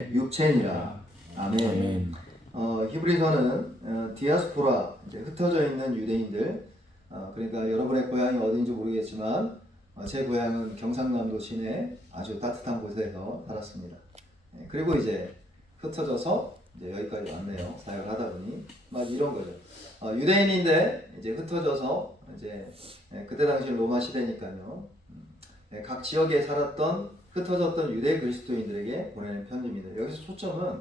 육체니라. 아멘. 히브리서는 디아스포라, 이제 흩어져 있는 유대인들, 그러니까 여러분의 고향이 어딘지 모르겠지만 제 고향은 경상남도 시내 아주 따뜻한 곳에서 살았습니다. 그리고 이제 흩어져서 이제 여기까지 왔네요. 사역을 하다 보니 막 이런 거죠. 유대인인데 이제 흩어져서 이제 그때 당시 로마 시대니까요. 각 지역에 살았던 흩어졌던 유대 그리스도인들에게 보내는 편지입니다. 여기서 초점은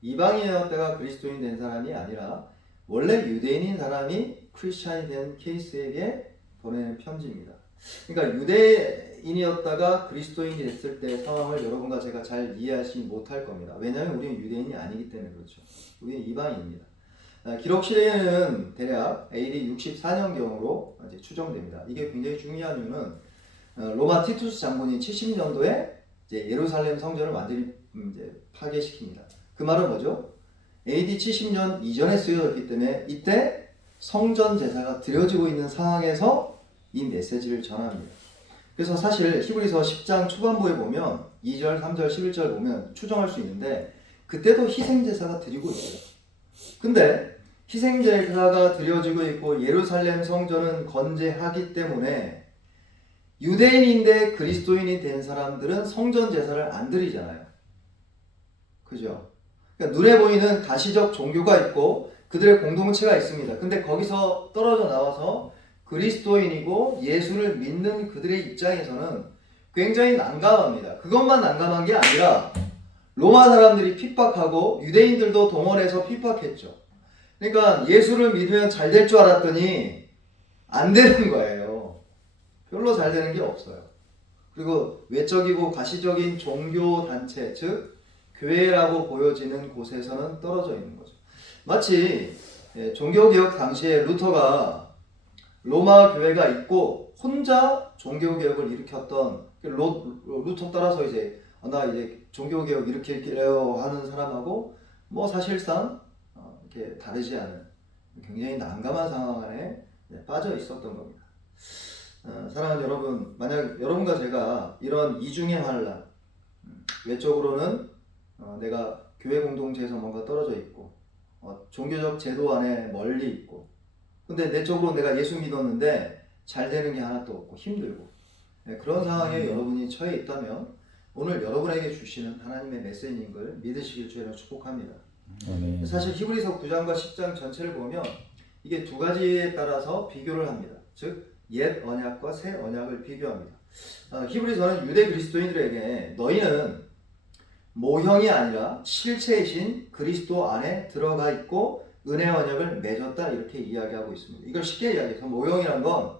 이방인이었다가 그리스도인 된 사람이 아니라 원래 유대인인 사람이 크리스찬이 된 케이스에게 보내는 편지입니다. 그러니까 유대인이었다가 그리스도인이 됐을 때 상황을 여러분과 제가 잘 이해하지 못할 겁니다. 왜냐하면 우리는 유대인이 아니기 때문에 그렇죠. 우리는 이방인입니다. 기록 시대에는 대략 AD 64년경으로 추정됩니다. 이게 굉장히 중요한 이유는 로마 티투스 장군이 70년도에 이제 예루살렘 성전을 완전히 파괴시킵니다. 그 말은 뭐죠? AD 70년 이전에 쓰여졌기 때문에 이때 성전 제사가 드려지고 있는 상황에서 이 메시지를 전합니다. 그래서 사실 히브리서 10장 초반부에 보면 2절, 3절, 11절 보면 추정할 수 있는데 그때도 희생제사가 드리고 있어요. 근데 희생제사가 드려지고 있고 예루살렘 성전은 건재하기 때문에 유대인인데 그리스도인이 된 사람들은 성전 제사를 안 드리잖아요. 그죠? 그러니까 눈에 보이는 가시적 종교가 있고 그들의 공동체가 있습니다. 근데 거기서 떨어져 나와서 그리스도인이고 예수를 믿는 그들의 입장에서는 굉장히 난감합니다. 그것만 난감한 게 아니라 로마 사람들이 핍박하고 유대인들도 동원해서 핍박했죠. 그러니까 예수를 믿으면 잘 될 줄 알았더니 안 되는 거예요. 별로 잘 되는 게 없어요. 그리고 외적이고 가시적인 종교 단체, 즉 교회라고 보여지는 곳에서는 떨어져 있는 거죠. 마치 종교개혁 당시에 루터가 로마 교회가 있고 혼자 종교개혁을 일으켰던 루터 따라서 이제 나 이제 종교개혁 일으키려고 하는 사람하고 뭐 사실상 이렇게 다르지 않은 굉장히 난감한 상황 안에 빠져 있었던 겁니다. 사랑하는 여러분, 만약 여러분과 제가 이런 이중의 환란, 외적으로는 내가 교회 공동체에서 뭔가 떨어져 있고 종교적 제도 안에 멀리 있고 근데 내적으로 내가 예수 믿었는데 잘 되는 게 하나도 없고 힘들고 그런 상황에 여러분이 처해 있다면 오늘 여러분에게 주시는 하나님의 메시지인 걸 믿으시길 주의로 축복합니다. 사실 히브리서 9장과 10장 전체를 보면 이게 두 가지에 따라서 비교를 합니다. 즉 옛 언약과 새 언약을 비교합니다. 히브리서는 유대 그리스도인들에게 너희는 모형이 아니라 실체이신 그리스도 안에 들어가 있고 은혜 언약을 맺었다 이렇게 이야기하고 있습니다. 이걸 쉽게 이야기해서 모형이란 건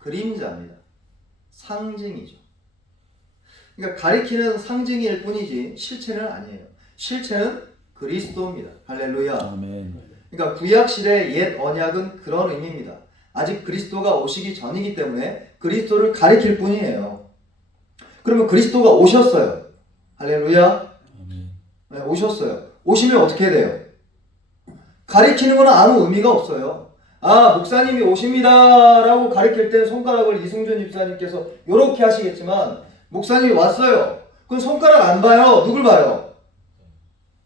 그림자입니다. 상징이죠. 그러니까 가리키는 상징일 뿐이지 실체는 아니에요. 실체는 그리스도입니다. 할렐루야. 아멘. 그러니까 구약시대의 옛 언약은 그런 의미입니다. 아직 그리스도가 오시기 전이기 때문에 그리스도를 가리킬 뿐이에요. 그러면 그리스도가 오셨어요. 할렐루야. 네, 오셨어요. 오시면 어떻게 돼요? 가리키는 건 아무 의미가 없어요. 목사님이 오십니다 라고 가리킬 때 손가락을 이승준 집사님께서 이렇게 하시겠지만 목사님이 왔어요. 그럼 손가락 안 봐요. 누굴 봐요?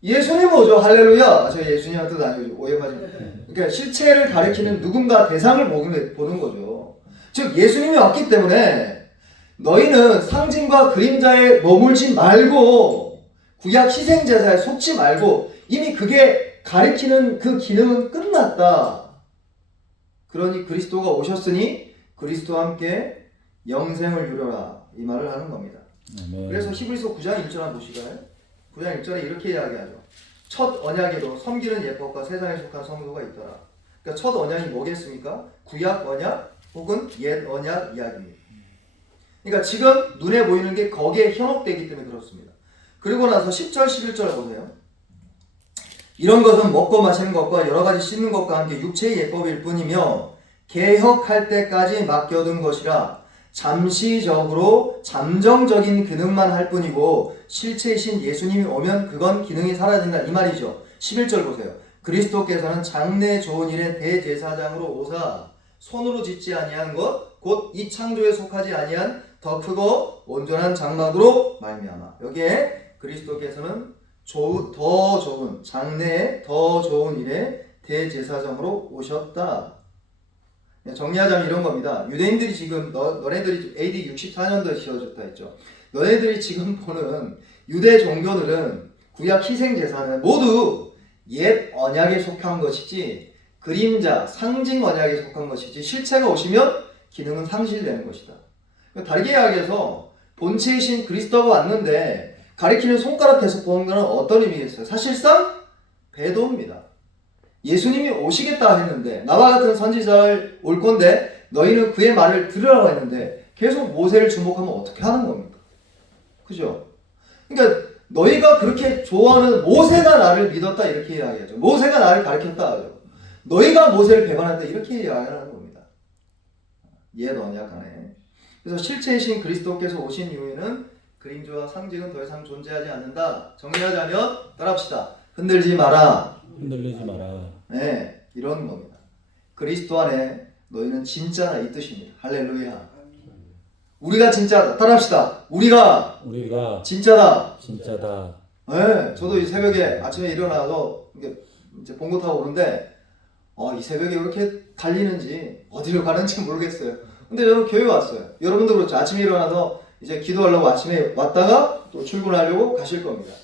예수님 오죠. 할렐루야. 저 예수님한테 아니고 오해하지. 그러니까 실체를 가리키는 누군가 대상을 보는 거죠. 즉 예수님이 왔기 때문에 너희는 상징과 그림자에 머물지 말고 구약 희생제사에 속지 말고 이미 그게 가리키는 그 기능은 끝났다. 그러니 그리스도가 오셨으니 그리스도와 함께 영생을 누려라 이 말을 하는 겁니다. 아멘. 그래서 히브리서 9장 1절 한번 보시가요. 9장 1절에 이렇게 이야기하죠. 첫 언약에도 섬기는 예법과 세상에 속한 성도가 있더라. 그러니까 첫 언약이 뭐겠습니까? 구약 언약 혹은 옛 언약 이야기입니다. 그러니까 지금 눈에 보이는 게 거기에 현혹되기 때문에 그렇습니다. 그리고 나서 10절 11절 보세요. 이런 것은 먹고 마시는 것과 여러 가지 씻는 것과 함께 육체의 예법일 뿐이며 개혁할 때까지 맡겨둔 것이라 잠시적으로 잠정적인 기능만 할 뿐이고 실체이신 예수님이 오면 그건 기능이 사라진다 이 말이죠. 11절 보세요. 그리스도께서는 장래 좋은 일의 대제사장으로 오사 손으로 짓지 아니한 것 곧 이 창조에 속하지 아니한 더 크고 온전한 장막으로 말미암아. 여기에 그리스도께서는 더 좋은 장래에 더 좋은 일에 대제사장으로 오셨다. 정리하자면 이런 겁니다. 유대인들이 지금 너네들이 AD 64년도에 지어졌다 했죠. 너네들이 지금 보는 유대 종교들은 구약 희생제사는 모두 옛 언약에 속한 것이지 그림자, 상징 언약에 속한 것이지 실체가 오시면 기능은 상실되는 것이다. 다르게 이야기해서 본체이신 그리스도가 왔는데 가리키는 손가락 계속 보는 것은 어떤 의미겠어요? 사실상 배도입니다. 예수님이 오시겠다 했는데 나와 같은 선지자를 올 건데 너희는 그의 말을 들으라고 했는데 계속 모세를 주목하면 어떻게 하는 겁니까? 그죠? 그러니까 너희가 그렇게 좋아하는 모세가 나를 믿었다 이렇게 이야기하죠. 모세가 나를 가르쳤다 하죠. 너희가 모세를 배반한다 이렇게 이야기하는 겁니다. 옛 언약 안에. 그래서 실체이신 그리스도께서 오신 이후에는 그림자와 상징은 더 이상 존재하지 않는다. 정리하자면 따라합시다. 흔들지 마라. 흔들리지 마라. 네, 이런 겁니다. 그리스도 안에 너희는 진짜다 이 뜻입니다. 할렐루야. 우리가 진짜다. 따라합시다. 우리가 진짜다. 네, 저도 이 새벽에 아침에 일어나서 이제 봉고 타고 오는데 이 새벽에 왜 이렇게 달리는지 어디로 가는지 모르겠어요. 근데 저는 교회 왔어요. 여러분도 그렇죠. 아침에 일어나서 이제 기도하려고 아침에 왔다가 또 출근하려고 가실 겁니다.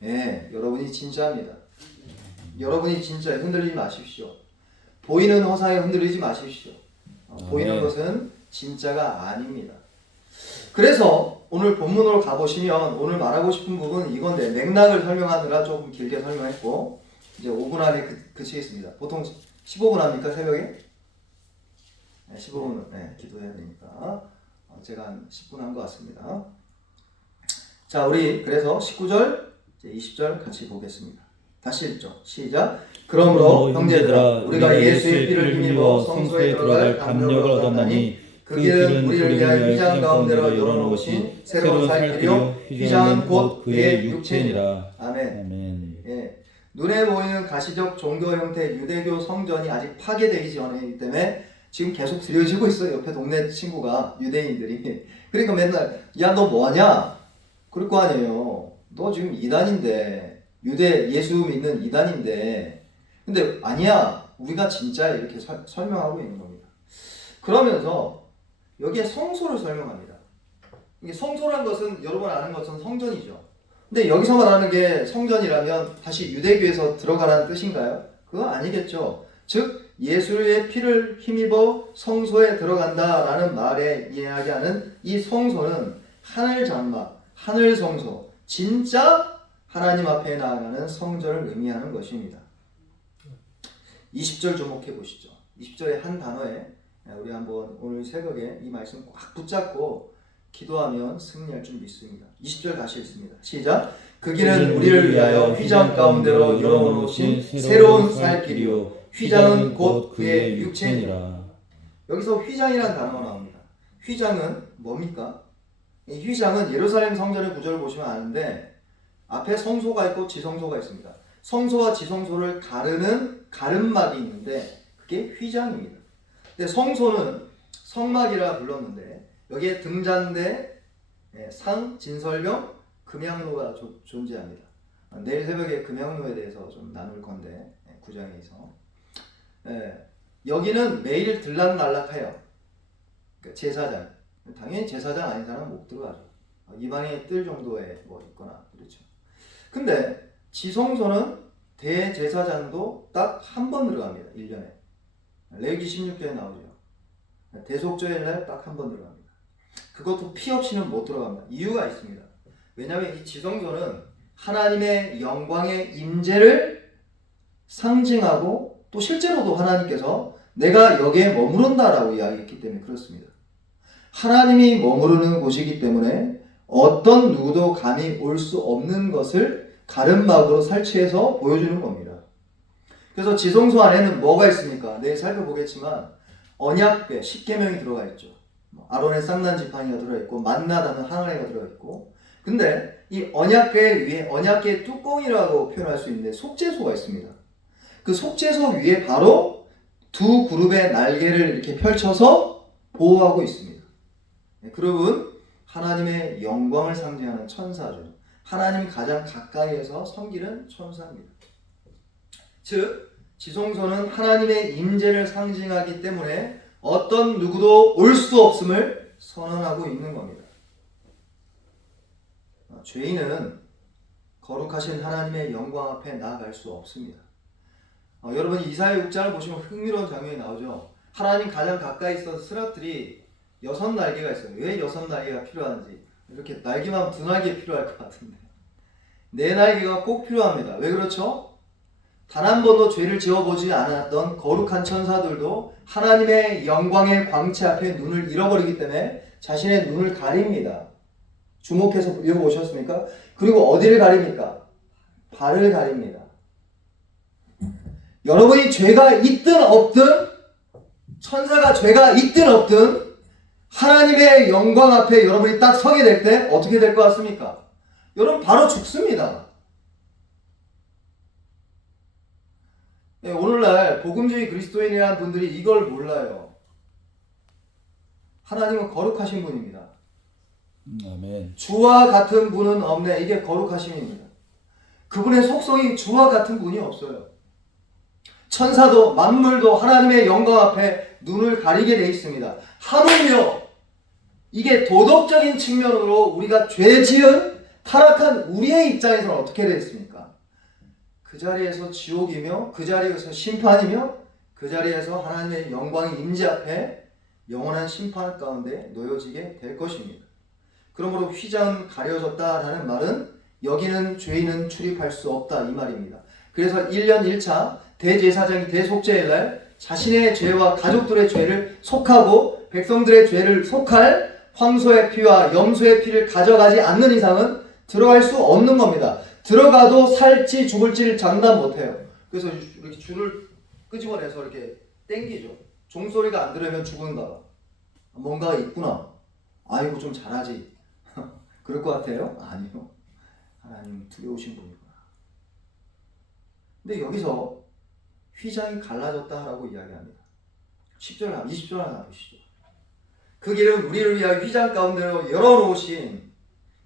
네, 여러분이 진짜입니다. 여러분이 진짜 흔들리지 마십시오. 보이는 허상에 흔들리지 마십시오. 보이는 것은 진짜가 아닙니다. 그래서 오늘 본문으로 가보시면 오늘 말하고 싶은 부분은 이건데 맥락을 설명하느라 조금 길게 설명했고 이제 5분 안에 그치겠습니다. 보통 15분 합니까 새벽에? 네, 15분 기도해야 되니까 제가 한 10분 한 것 같습니다. 자, 우리 그래서 19절, 20절 같이 보겠습니다. 다시 읽죠. 시작. 그러므로 형제들아 우리가 예수의 피를 힘입어 성소에 들어갈 담력을 얻었나니 그 길은 우리를 위하여 휘장 가운데로 열어놓으신 새로운 살 길이요 휘장은 곧 그의 육체니라. 아멘. 예. 눈에 보이는 가시적 종교 형태 유대교 성전이 아직 파괴되기 전이기 때문에 지금 계속 들여지고 있어요. 옆에 동네 친구가 유대인들이. 그러니까 맨날 야 너 뭐하냐? 그럴 거 아니에요. 너 지금 이단인데 유대 예수 믿는 이단인데 근데 아니야 우리가 진짜 이렇게 설명하고 있는 겁니다. 그러면서 여기에 성소를 설명합니다. 이게 성소란 것은 여러분 아는 것은 성전이죠. 근데 여기서 말하는 게 성전이라면 다시 유대교에서 들어가라는 뜻인가요? 그거 아니겠죠. 즉 예수의 피를 힘입어 성소에 들어간다라는 말에 이야기하는 이 성소는 하늘 장막, 하늘 성소, 진짜 하나님 앞에 나아가는 성전을 의미하는 것입니다. 20절 주목해 보시죠. 20절의 한 단어에 우리 한번 오늘 새벽에 이 말씀 꽉 붙잡고 기도하면 승리할 줄 믿습니다. 20절 다시 읽습니다. 시작. 그 길은 우리를 위하여 휘장 가운데로 열어놓으신 새로운 살 길이요 휘장은 곧 그의 육체니라. 여기서 휘장이라는 단어가 나옵니다. 휘장은 뭡니까? 이 휘장은 예루살렘 성전의 구조를 보시면 아는데 앞에 성소가 있고 지성소가 있습니다. 성소와 지성소를 가르는 가름막이 있는데 그게 휘장입니다. 근데 성소는 성막이라 불렀는데 여기에 등잔대, 상, 진설병, 금양로가 존재합니다. 내일 새벽에 금양로에 대해서 좀 나눌 건데 9장에서 여기는 매일 들락날락해요. 그러니까 제사장, 당연히 제사장 아닌 사람은 못 들어가죠. 입안에 뜰 정도의 뭐 있거나 그렇죠. 근데 지성소는 대제사장도 딱 한 번 들어갑니다. 1년에. 레위기 16장에 나오죠. 대속죄일 날 딱 한 번 들어갑니다. 그것도 피 없이는 못 들어갑니다. 이유가 있습니다. 왜냐하면 이 지성소는 하나님의 영광의 임재를 상징하고 또 실제로도 하나님께서 내가 여기에 머무른다라고 이야기했기 때문에 그렇습니다. 하나님이 머무르는 곳이기 때문에 어떤 누구도 감히 올 수 없는 것을 가름막으로 설치해서 보여주는 겁니다. 그래서 지성소 안에는 뭐가 있습니까? 내일 살펴보겠지만 언약궤, 십계명이 들어가 있죠. 아론의 쌍난 지팡이가 들어있고 만나다는 항아리가 들어있고 근데 이 언약궤 위에 언약궤 뚜껑이라고 표현할 수 있는데 속죄소가 있습니다. 그 속죄소 위에 바로 두 그룹의 날개를 이렇게 펼쳐서 보호하고 있습니다. 그룹은 하나님의 영광을 상징하는 천사죠. 하나님 가장 가까이에서 섬기는 천사입니다. 즉 지성소는 하나님의 임재를 상징하기 때문에 어떤 누구도 올 수 없음을 선언하고 있는 겁니다. 죄인은 거룩하신 하나님의 영광 앞에 나아갈 수 없습니다. 여러분 이사야 6장을 보시면 흥미로운 장면이 나오죠. 하나님 가장 가까이 있어서 스라틀이 6날개가 있어요. 왜 6날개가 필요한지. 이렇게 날개만 2날개 필요할 것 같은데 4날개가 꼭 필요합니다. 왜 그렇죠? 단 한 번도 죄를 지어보지 않았던 거룩한 천사들도 하나님의 영광의 광채 앞에 눈을 잃어버리기 때문에 자신의 눈을 가립니다. 주목해서 읽어보셨습니까? 그리고 어디를 가립니까? 발을 가립니다. 여러분이 죄가 있든 없든 천사가 죄가 있든 없든 하나님의 영광 앞에 여러분이 딱 서게 될 때 어떻게 될 것 같습니까? 여러분 바로 죽습니다. 네, 오늘날 복음주의 그리스도인이라는 분들이 이걸 몰라요. 하나님은 거룩하신 분입니다. 아멘. 주와 같은 분은 없네. 이게 거룩하심입니다. 그분의 속성이 주와 같은 분이 없어요. 천사도 만물도 하나님의 영광 앞에 눈을 가리게 돼 있습니다. 하물며 이게 도덕적인 측면으로 우리가 죄 지은 타락한 우리의 입장에서는 어떻게 되어 있습니까? 그 자리에서 지옥이며 그 자리에서 심판이며 그 자리에서 하나님의 영광의 임재 앞에 영원한 심판 가운데 놓여지게 될 것입니다. 그러므로 휘장 가려졌다라는 말은 여기는 죄인은 출입할 수 없다 이 말입니다. 그래서 1년 1차 대제사장이 대속죄의 날 자신의 죄와 가족들의 죄를 속하고 백성들의 죄를 속할 황소의 피와 염소의 피를 가져가지 않는 이상은 들어갈 수 없는 겁니다. 들어가도 살지 죽을지를 장담 못해요. 그래서 이렇게 줄을 끄집어내서 이렇게 당기죠. 종소리가 안 들으면 죽은가 봐. 뭔가가 있구나. 아이고 좀 잘하지. 그럴 것 같아요? 아니요. 하나님 두려우신 분이구나. 근데 여기서 휘장이 갈라졌다라고 이야기합니다. 10절, 20절 하나 보시죠. 그 길은 우리를 위하여 휘장 가운데로 열어놓으신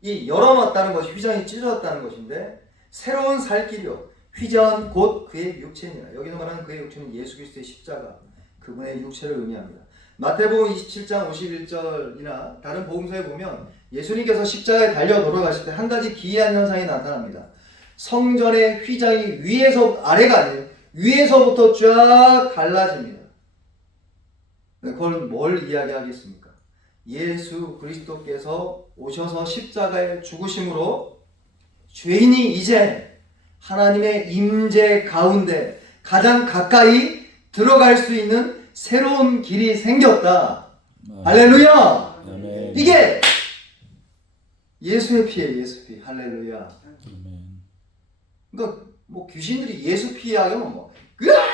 이 열어놨다는 것이 휘장이 찢어졌다는 것인데 새로운 살 길이요 휘장은 곧 그의 육체니라. 여기서 말하는 그의 육체는 예수 그리스도의 십자가 그분의 육체를 의미합니다. 마태복음 27장 51절이나 다른 복음서에 보면 예수님께서 십자가에 달려 돌아가실 때 한 가지 기이한 현상이 나타납니다. 성전의 휘장이 위에서 아래가 아니에요. 위에서부터 쫙 갈라집니다. 그걸 뭘 이야기하겠습니까? 예수 그리스도께서 오셔서 십자가에 죽으심으로 죄인이 이제 하나님의 임재 가운데 가장 가까이 들어갈 수 있는 새로운 길이 생겼다. 할렐루야! 아멘. 이게 예수의 피예요. 예수 피. 할렐루야. 아멘. 그러니까 뭐 귀신들이 예수 피하면 뭐 으아!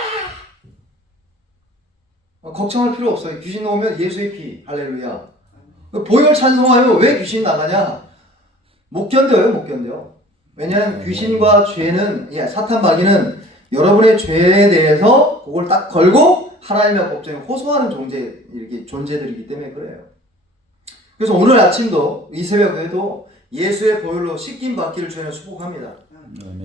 걱정할 필요 없어요. 귀신 나오면 예수의 피. 할렐루야. 보혈 찬송하면 왜 귀신 나가냐? 못 견뎌요. 못 견뎌. 왜냐하면 귀신과 죄는 사탄 마귀는 여러분의 죄에 대해서 그걸 딱 걸고 하나님의 법정에 호소하는 존재들이기 때문에 그래요. 그래서 오늘 아침도 이 새벽에도 예수의 보혈로 씻김 받기를 저희는 축복합니다.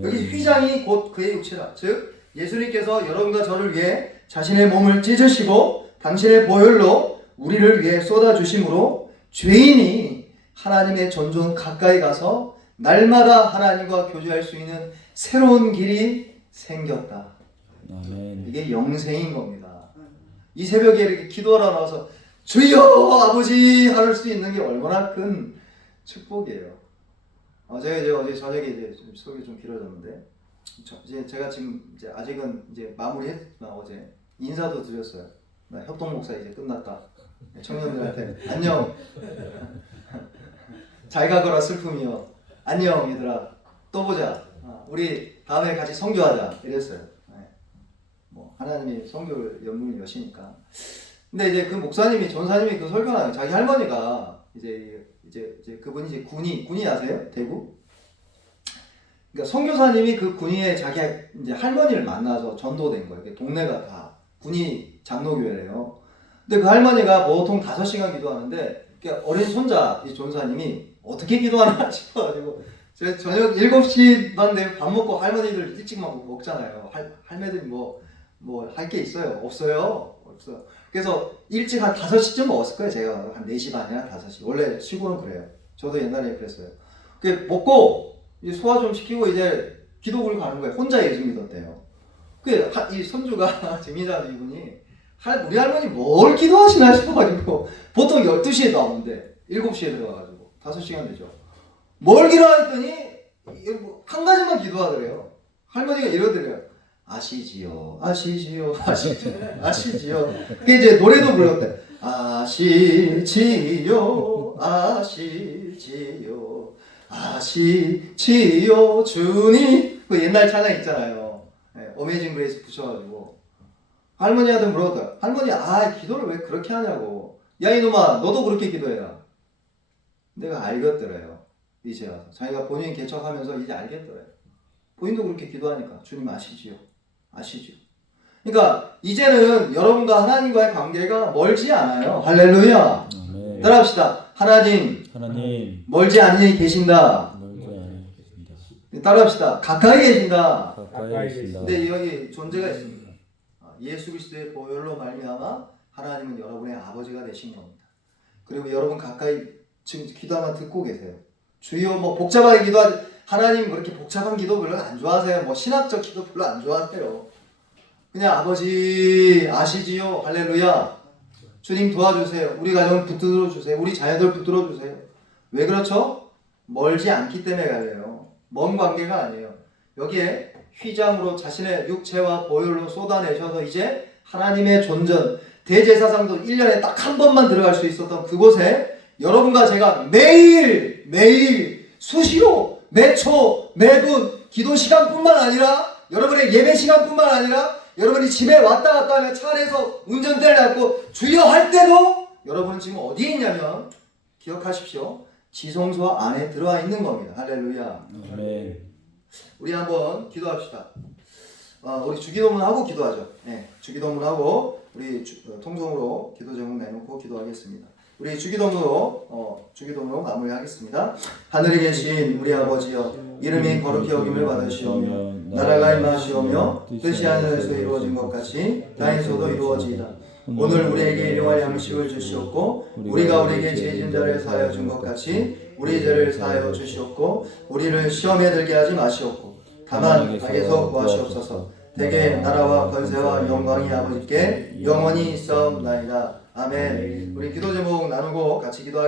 여기 휘장이 곧 그의 육체라. 즉 예수님께서 여러분과 저를 위해 자신의 몸을 찢으시고 당신의 보혈로 우리를 위해 쏟아주심으로 죄인이 하나님의 전존 가까이 가서 날마다 하나님과 교제할 수 있는 새로운 길이 생겼다. 아멘. 이게 영생인 겁니다. 이 새벽에 이렇게 기도하러 나와서 주여 아버지 할 수 있는 게 얼마나 큰 축복이에요. 제가 이제 어제 저녁에 이제 좀 속이 좀 길어졌는데 제가 지금 이제 아직은 이제 마무리했지만 어제 인사도 드렸어요. 나 협동 목사 이제 끝났다. 청년들한테 안녕. 잘 가거라 슬픔이여. 안녕 얘들아. 또 보자. 우리 다음에 같이 선교하자. 이랬어요. 뭐 하나님이 선교를 연문을 여시니까. 근데 이제 그 목사님이 전사님이 그 설교하는 자기 할머니가 이제 그분이 이제 군이 아세요? 대구? 그러니까 선교사님이 그 군위에 자기 이제 할머니를 만나서 전도된 거예요. 동네가 다 군위 장로교회래요. 근데 그 할머니가 보통 5시간 기도하는데 어린 손자 이 전사님이 어떻게 기도하나 싶어가지고 제가 저녁 7시만 되면 밥 먹고 할머니들 일찍 먹잖아요. 할매들이 뭐 할 게 있어요? 없어요. 없어요. 그래서 일찍 한 5시쯤 먹었을 거예요. 제가 한 4시 반이나 5시. 원래 시골은 그래요. 저도 옛날에 그랬어요. 그 먹고 이제 소화 좀 시키고 이제 기도를 가는 거예요. 혼자 예수 믿었대요. 이 손주가 증인자 이분이 우리 할머니 뭘 기도하시나 싶어가지고 보통 12시에 나오는데 7시에 들어가가지고 5시간 되죠. 뭘 기도했더니 한 가지만 기도하더래요. 할머니가 이러더래요. 아시지요, 아시지요, 아시지요, 아시지요. 그게 이제 노래도 불렀대. 아시지요, 아시지요, 아시지요, 주님. 그 옛날 찬양 있잖아요. 어메이징 그레이스 붙여가지고 할머니한테 물어봤다. 할머니, 기도를 왜 그렇게 하냐고. 야 이놈아, 너도 그렇게 기도해라. 내가 알겠더래요. 이제 와서 자기가 본인 개척하면서 이제 알겠더래요. 본인도 그렇게 기도하니까 주님 아시지요, 아시죠. 그러니까 이제는 여러분과 하나님과의 관계가 멀지 않아요. 할렐루야. 아멘. 따라합시다. 하나님 멀지 않니 계신다. 따라합시다. 가까이 계신다. 가까이 계신다. 근데 여기 존재가 있습니다. 예수 그리스도의 보혈로 말미암아 하나님은 여러분의 아버지가 되신 겁니다. 그리고 여러분 가까이 지금 기도하면 듣고 계세요. 주여 복잡하게 기도하지. 하나님 그렇게 복잡한 기도 별로 안 좋아하세요. 신학적 기도 별로 안 좋아하세요. 그냥 아버지 아시지요. 할렐루야. 주님 도와주세요. 우리 가정을 붙들어 주세요. 우리 자녀들 붙들어 주세요. 왜 그렇죠? 멀지 않기 때문에 그래요. 먼 관계가 아니에요. 여기에 휘장으로 자신의 육체와 보혈로 쏟아내셔서 이제 하나님의 존전 대제사장도 1년에 딱 한 번만 들어갈 수 있었던 그곳에 여러분과 제가 매일 수시로 매초 매분 기도 시간뿐만 아니라 여러분의 예배 시간뿐만 아니라 여러분이 집에 왔다 갔다 하면 차 안에서 운전대를 잡고 주여 할 때도 여러분은 지금 어디에 있냐면 기억하십시오. 지성소 안에 들어와 있는 겁니다. 할렐루야. 아멘. 우리 한번 기도합시다. 우리 주기도문하고 기도하죠. 네, 주기도문하고 우리 통성으로 기도 제목 내놓고 기도하겠습니다. 우리 주기도문으로 마무리하겠습니다. 하늘에 계신 우리 아버지여, 이름이 거룩히 여김을 받으시오며 나라가 임하시오며 뜻이 하늘에서 이루어진 것 같이 땅에서도 이루어지이다. 오늘 우리에게 일용할 양식을 주시옵고 우리가 우리에게 죄진 자를 사하여 준 것 같이 우리 죄를 사하여 주시옵고 우리를 시험에 들게 하지 마시옵고 다만 악에서 구하시옵소서. 대개 나라와 권세와 영광이 아버지께 영원히 있사옵나이다. 아멘. 우리 기도 제목 나누고 같이 기도하겠습니다.